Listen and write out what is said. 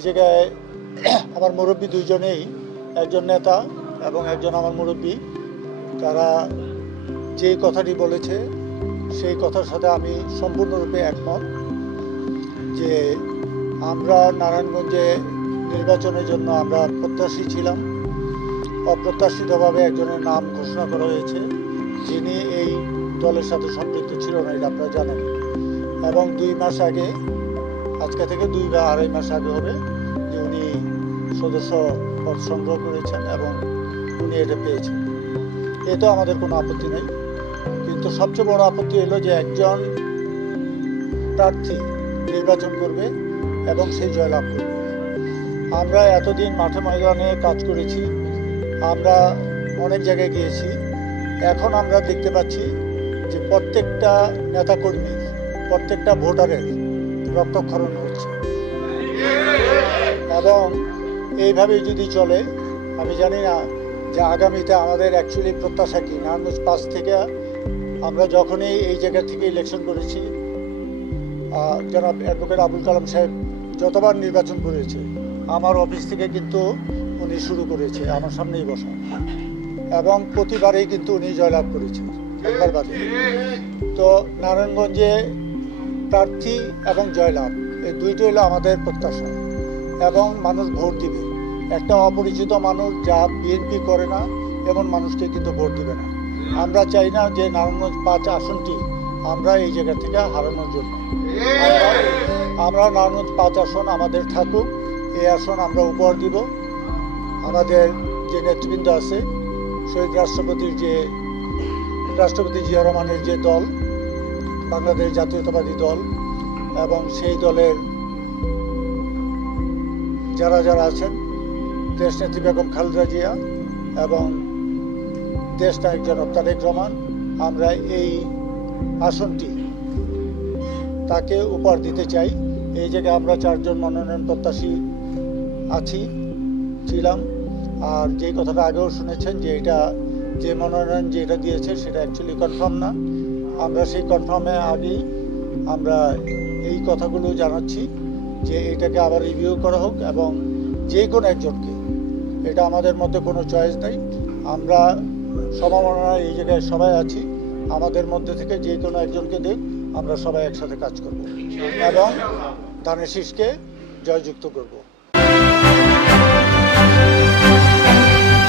এই জায়গায় আমার মুরব্বী দুইজনেই, একজন নেতা এবং একজন আমার মুরব্বী, তারা যে কথাটি বলেছে সেই কথার সাথে আমি সম্পূর্ণরূপে একমত যে আমরা নারায়ণগঞ্জে নির্বাচনের জন্য আমরা প্রত্যাশী ছিলাম। অপ্রত্যাশিতভাবে একজনের নাম ঘোষণা করা হয়েছে যিনি এই দলের সাথে সম্পৃক্ত ছিল না, এটা আপনারা জানেন। এবং 2 মাস আগে, আজকে থেকে 2 বা 2.5 মাস আগে হবে, যে উনি সদস্য পদ সংগ্রহ করেছেন এবং উনি এটা পেয়েছেন। এতে আমাদের কোনো আপত্তি নেই, কিন্তু সবচেয়ে বড় আপত্তি হলো যে একজন প্রার্থী নির্বাচন করবে এবং সেই জয়লাভ করবে। আমরা এতদিন মাঠে ময়দানে কাজ করেছি, আমরা অনেক জায়গায় গিয়েছি, এখন আমরা দেখতে পাচ্ছি যে প্রত্যেকটা নেতাকর্মী, প্রত্যেকটা ভোটারের রক্তক্ষরণ হচ্ছে। এবং এইভাবে যদি চলে, আমি জানি না যে আগামীতে আমাদের অ্যাকচুয়ালি প্রত্যাশা কি। নারায়ণগঞ্জ 5 থেকে আমরা যখনই এই জায়গা থেকে ইলেকশন করেছি, জনাব অ্যাডভোকেট আবুল কালাম সাহেব যতবার নির্বাচন করেছে আমার অফিস থেকে কিন্তু উনি শুরু করেছে, আমার সামনেই বসা, এবং প্রতিবারেই কিন্তু উনি জয়লাভ করেছেন একবার বাদে। তো নারায়ণগঞ্জে প্রার্থী এবং জয়লাভ এই দুইটি হলো আমাদের প্রত্যাশা, এবং মানুষ ভোট দিবে। একটা অপরিচিত মানুষ যা বিএনপি করে না এমন মানুষকে কিন্তু ভোট দিবে না। আমরা চাই না যে নারায়ণগঞ্জ 5 আসনটি আমরা এই জায়গা থেকে হারানোর জন্য। আমরা নারায়ণগঞ্জ 5 আসন আমাদের থাকুক, এই আসন আমরা উপহার দিব। আমাদের যে নেতৃবৃন্দ আছে, শহীদ রাষ্ট্রপতি জিয়া রহমানের যে দল, বাংলাদেশ জাতীয়তাবাদী দল, এবং সেই দলের যারা যারা আছেন, দেশনেত্রী বেগম খালেদা জিয়া এবং দেশনায়ক জনাব তারেক রহমান, আমরা এই আসনটি তাকে উপহার দিতে চাই। এই জায়গায় আমরা 4 জন মনোনয়ন প্রত্যাশী ছিলাম। আর যে কথাটা আগেও শুনেছেন যে এটা যে মনোনয়ন যেটা দিয়েছে সেটা অ্যাকচুয়ালি কনফার্ম না। আমরা সেই কনফার্মে আগেই আমরা এই কথাগুলো জানাচ্ছি যে এটাকে আবার রিভিউ করা হোক, এবং যে কোনো একজনকে, এটা আমাদের মধ্যে কোনো চয়েস নেই। আমরা সম্ভাবনা এই জায়গায় সবাই আছি, আমাদের মধ্যে থেকে যে কোনো একজনকে দেখ, আমরা সবাই একসাথে কাজ করব এবং ধানের শীষকে জয়যুক্ত করব।